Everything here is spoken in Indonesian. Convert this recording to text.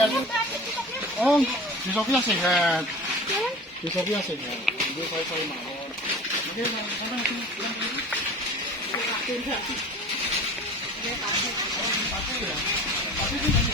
Oh, di Sophia sehat. Di Sophia sehat. Ibu saya mawon. Oke, sampai sini. Pasti ya. Pasti